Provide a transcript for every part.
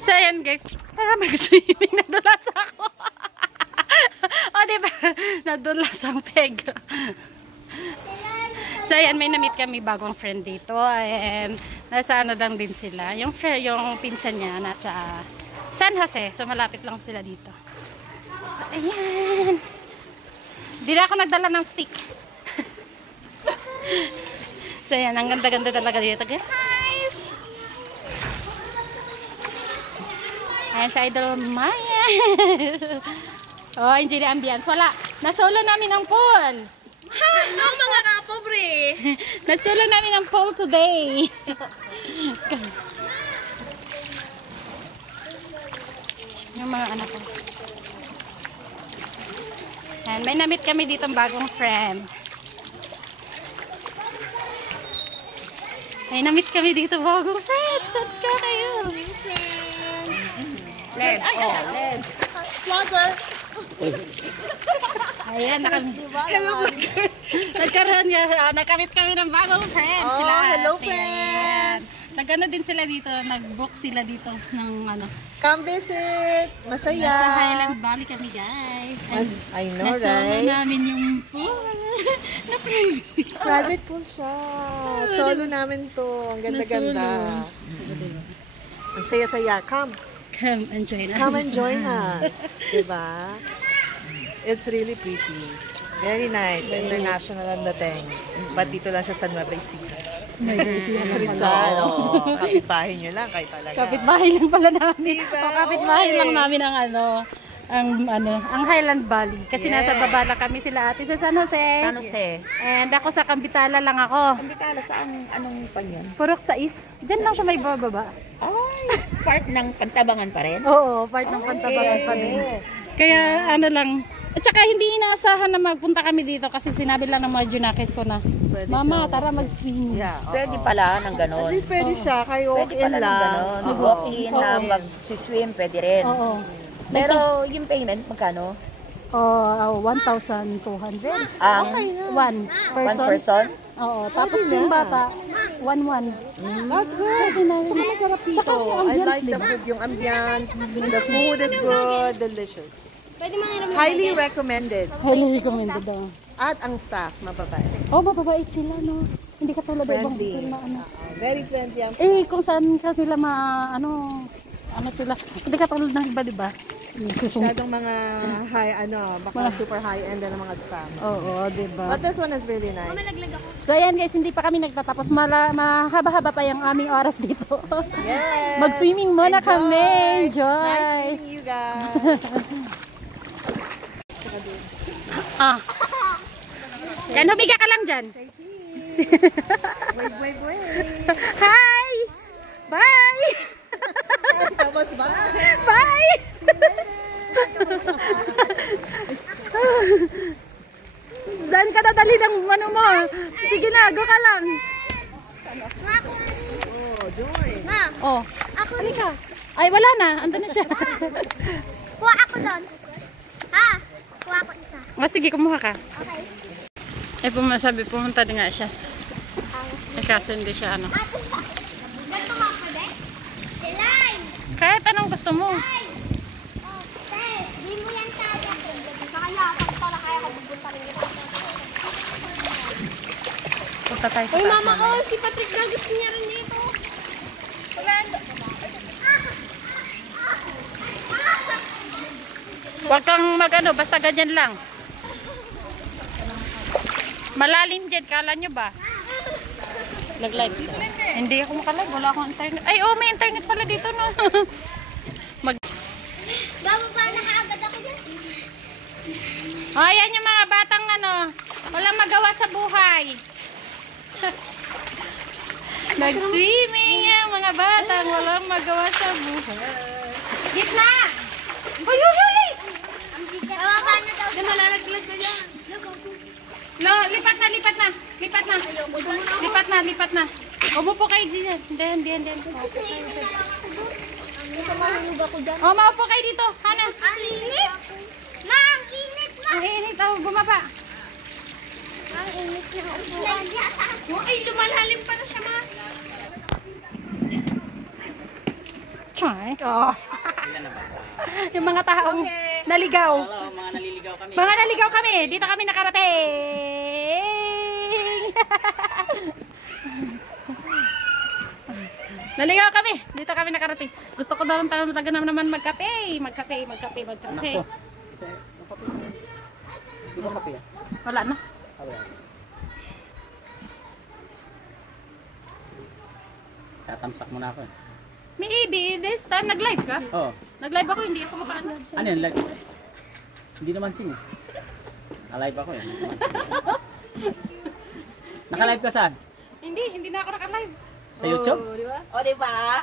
So, ayan guys. Para mag-swimming. Nadulas ako. O, diba? Nadulas ang peg. So, ayan. May na-meet kami bagong friend dito. And nasa ano lang din sila. Yung pinsan niya nasa San Jose. So, malapit lang sila dito. Ayan. Hindi na ako nagdala ng stick. So, ayan. Ang ganda-ganda talaga dito, guys. Ayan, sa Idol Maya. Oh, enjoy the ambience. Wala. Nasolo namin ang pool. Hello, mga kapobre. Nasolo namin ang pool today. Yung mga anak ko. Ayan, may na-meet kami dito ang bagong friend. May na-meet kami dito bagong friends. Saan ka kayo? Led. Oh, led. Vlogger. Ayan, nagkaroon nga, nagkamit kami ng bagong friend. Oh, Sila, hello ate. friend. Nag-ano din sila dito, nag-book sila dito ng ano. Come visit. Masaya. Nasa Highland Valley kami, guys. And I know, nasolo right? namin yung pool. Na private. Private pool siya. Solo namin to. Ang ganda-ganda. Ang saya-saya. Come. Come and join us. Come and join us. Diba? It's really pretty. Very nice. International ang dating. But dito lang siya sa Nueva Ecija. Rizal. Oh, kapitbahay nyo lang kayo talaga. Kapitbahay lang pala namin. Diba? O, kapitbahay lang namin ang Highland Valley. Kasi nasa baba na kami sila ate sa San Jose. San Jose. And ako sa Kambitala lang ako. Kambitala, saan? Anong pa yan? Purok Sais. Diyan lang sa may bababa. Ay, part ng Pantabangan pa rin? Oo, part ng Pantabangan pa din. Kaya ano lang. At saka hindi inaasahan na magpunta kami dito kasi sinabi lang ng mga Junakis ko na, Mama, tara mag-swim. Yeah, Pwede pala ng ganon. at least pwede siya, kayo Pwede walk-in pala ng lang. ganon. Walk-in na mag-swim, pwede rin. Oo. Pero yung payment, magkano? 1,200. Ang One person. one person? Oo. Tapos yung bata, 1,100. That's good. Tsaka masarap dito. Tsaka yung I ambience, like the diba? food, yung ambience. The food is good, delicious. Highly recommended. Highly recommended daw. At ang staff, mababait. Oh, mababait sila, no? Hindi ka tulad ibang Friendly. hotel na ano. Very friendly ang Kung saan ka sila ano sila. Hindi ka tulad ng iba, diba? masyadong mga high, baka super high-end na mga staff. Oo, diba? But this one is really nice. So, ayan guys, hindi pa kami nagtatapos. Mahaba-haba pa yung aming oras dito. Yes! Mag-swimming muna kami. Enjoy! Nice meeting you guys! Kan, humiga ka lang dyan. Wave. Hi! Bye! Tapos bye! Bye! Saan ka dadali ng ano mo? Sige na, go ka lang. Oh, joy! Oh, halika. Ay, wala na. Andun na siya. Kuha ako doon. Ha? Kuha ako isa. Sige, kumuha ka. Okay. Pumunta din nga siya. Kaso hindi siya ano. Ganito mga pwede? Delay! Kahit anong gusto mo. Ay! Oh, te, di mo yan kaya. Kaya, pagto na kaya kabubunta rin kita. Punta tayo sa Uy, taas mama, mamaya. si Patrick na gusto niya rin dito. Huwag kang magano, basta ganyan lang. Malalim dyan, kala nyo ba? Nag-live ka? Hindi ako makalive, wala akong internet. Ay, may internet pala dito, no? Bababa na kaagad ako dyan. Ayan yung mga batang walang magawa sa buhay. Nag-swimming yung mga batang walang magawa sa buhay. Gitna! Uy! Bababa na daw. Malalaglag na yan. Lipat na. Umupo kayo dyan. Hindi. Gusto mahulog ako dyan. Maupo kayo dito. Hana. Ang init! Ma, ang init, ma! Ang init. Bumaba. Ang init na upuan. Ay, lumalalim pa na siya, ma. Char. Oh. Yung mga taong naligaw. Hello, mga naliligaw kami. Mga naligaw kami. Dito kami nakarating. Naligaw kami. Dito kami nakarating. Gusto ko naman talaga naman magkape. Magkape. Nako. Di ba kape yan? Wala na. Tatamsak mo na ako. Maybe this time nag-live ka? Oo. Nag-live ako, hindi ako makaano. Ano yun? Live? Hindi naman sin eh. Na-live ako eh. Naka-live ka saan? Hindi na ako naka-live. Sa YouTube? Oh, di ba? O, di ba?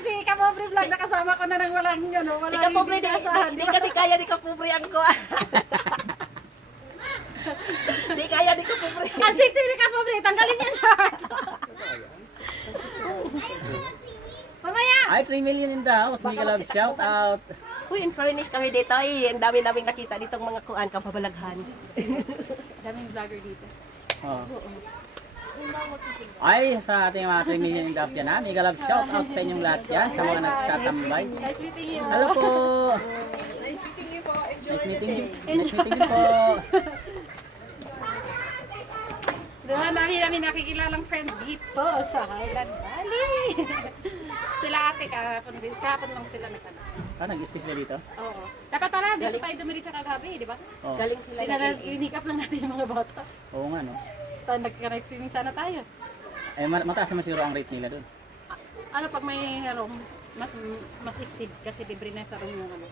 Si Kapobre Vlog, nakasama ko na ng walang walang Si Kapobre di kasi kaya ni Kapobre ang ko. Di kaya ni Kapobre. Ang sexy ni Kapobre, tanggalin yung short. Mamaya! Ay, 3 million in the house. Mika Love, shout out. Uy, in fairness kami dito ang dami naming nakita ditong mga kuan kang pabalaghan. Daming vlogger dito. Oh. Ay, sa ating mga 3 million in the house dyan ha. Mika Love, shout out sa inyong lahat yan. Sa mga nagtatambay. Nice meeting you. Hello po. Nice meeting you po. Nice meeting you po. Doon namin nakikilalang friend dito sa Highland Valley. Sila ate kahapon lang sila nagtanong. Ah, nag-stay sila dito? Oo. Dapat pala, dito tayo dumiritsa kagabi, di ba? Oh. Galing sila. Inikap lang natin yung mga bata. Oo nga no. Nag-connect swimming sana tayo. Eh, mataas naman siguro ang rate nila doon. Ano pag may room, mas exceed kasi libre na sa room yung ano.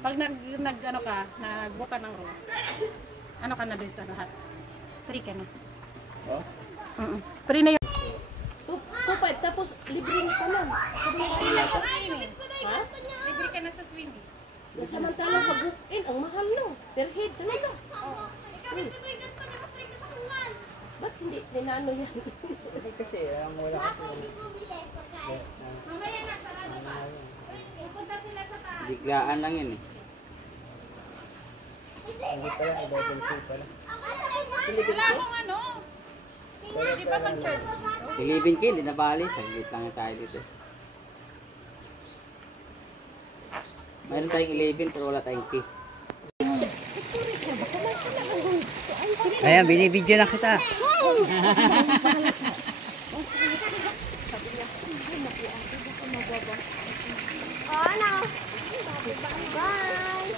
Pag nag-ano ka, nag-book ka ng room, ano ka na dito lahat? Free ka na. Oh. Free na yun. 2.5 tapos libre ka lang. Libre na sa swimming. Ha? Libre ka na sa swimming. Samantalang pag-book-in, ang mahal no. Per head talaga. Ba't hindi? Ninano yan? Kasi, ang wala kasi. Mamaya na, sarado pa. Pupunta sila sa taas. Biglaan lang yun eh. Hindi pala, i-double pay pala. Wala akong ano. Di ba pang church dito? Silipin ka, hindi nabali. Saglit lang tayo dito. Mayroon tayong 11 pero wala tayong key. Ayan, binibidyo na kita. Ano? Bye!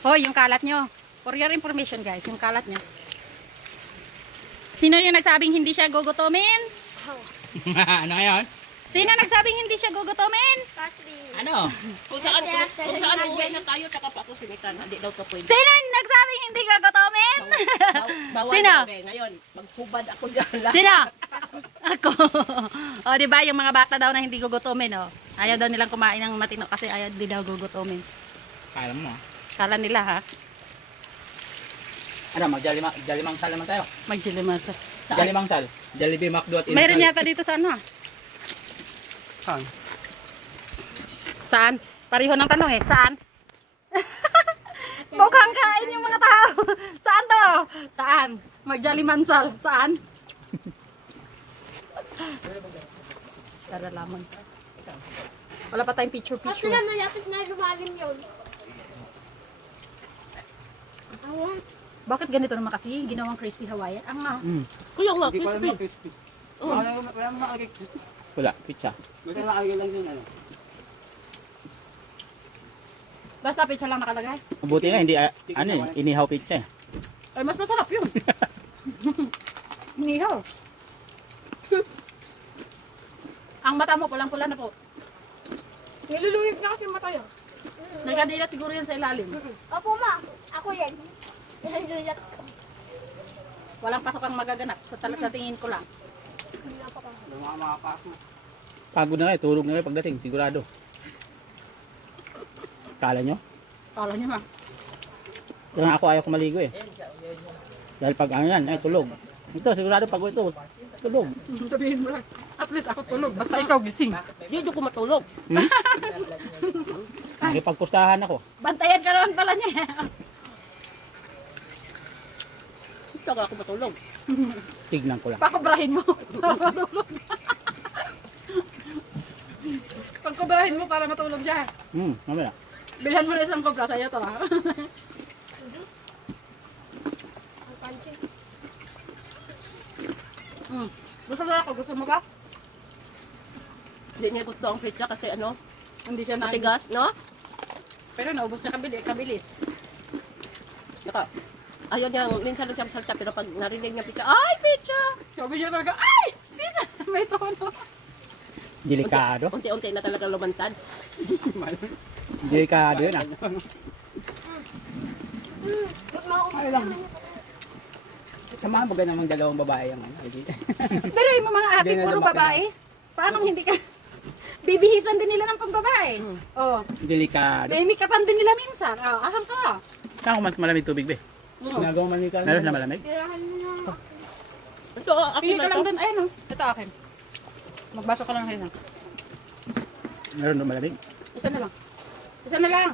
Oh, yung kalat nyo. For your information guys, yung kalat nyo. Sino yung nagsabing hindi siya gugutomin? Ano ngayon? Sino nagsabing hindi siya gugutomin? Ano? Kung saan uuwi na tayo, tsaka pa ako sinitan. Hindi daw to pwede. Sino nagsabing hindi gugutomin? Bawal Sino? na, be. Ngayon, maghubad ako dyan lang. Sino? Ako. O, di ba yung mga bata daw na hindi gugutomin, oh. Ayaw daw nilang kumain ng matino kasi ayaw di daw gugutomin. Kala mo. Kala nila, ha? Ano, mag-jalimang sal naman tayo. Magjilimansa. Jalimang sal. Jollibee, McDo at Mayroon yata dito sa ano, ah. Saan? Saan? Pareho ng tanong eh. Saan? Mukhang kain yung mga tao. Saan to? Saan? Magjalimansal. Saan? Para lamang. Wala pa tayong Kasi picture-picture. na malapit na lumalim yun. Bakit ganito naman kasi? Ginawang crispy Hawaiian. Ang Kuya nga, Hindi ko alam crispy. yung crispy. Wala mo nakalagay crispy. Wala, pizza. Wala nakalagay lang yung ano. basta pizza lang nakalagay. Mabuti nga, hindi, ano eh, inihaw pizza eh. Ay, mas masarap yun. Inihaw. Ang mata mo, pulang-pula na po. Niluluyog na kasi yung mata yun. Nagkadilat siguro yan sa ilalim. Opo ma, ako yan. Nahandulat ko. Walang pasok ang magaganap. Sa tingin ko lang. Makapasok. Pagod na kayo, tulog na kayo pagdating, sigurado. Kala nyo? Kala niyo ma. Kaya ako ayaw ko maligo eh. Dahil pag ano yan, ay tulog. Ito, sigurado pag ito, tulog. Sabihin mo lang. At least ako tulog. Basta ikaw gising. Hindi ko matulog. Nakipagpustahan ako. Bantayan ka naman pala niya. Ito ako matulog. Tignan ko lang. Pakubrahin mo. Para matulog. Pagkubrahin mo para matulog siya. Mamaya. Bilhan mo na isang kubra sa'yo to ha. Gusto mo ako? Gusto mo ba? Hindi niya gusto ang pizza kasi ano, Hindi siya na. matigas, no? Pero naubos niya kabilis. Ito. Ayaw niya, minsan lang siya salta, pero pag narinig niya pizza, ay, pizza! Sabi niya talaga, ay! Pisa! May tono. Delikado. Unti-unti na talaga lumantad. Delikado yun ah. Ay lang. Samahan mo ganang dalawang babae ang ano. Pero yung mga ate, Hindi na puro lumaki babae. Paano hindi ka... Bibihisan din nila ng pambabae. Oh. Delikado. May make-upan din nila minsan. Oh, aham ka. Saan ko malamig tubig be? Ginagawa man ni Carmen. Meron na malamig? Ito, akin Pili na ka lang ito. doon. Ayun oh. Ito akin. Magbaso ka lang ngayon. Meron na malamig? Isa na lang. Isa na lang.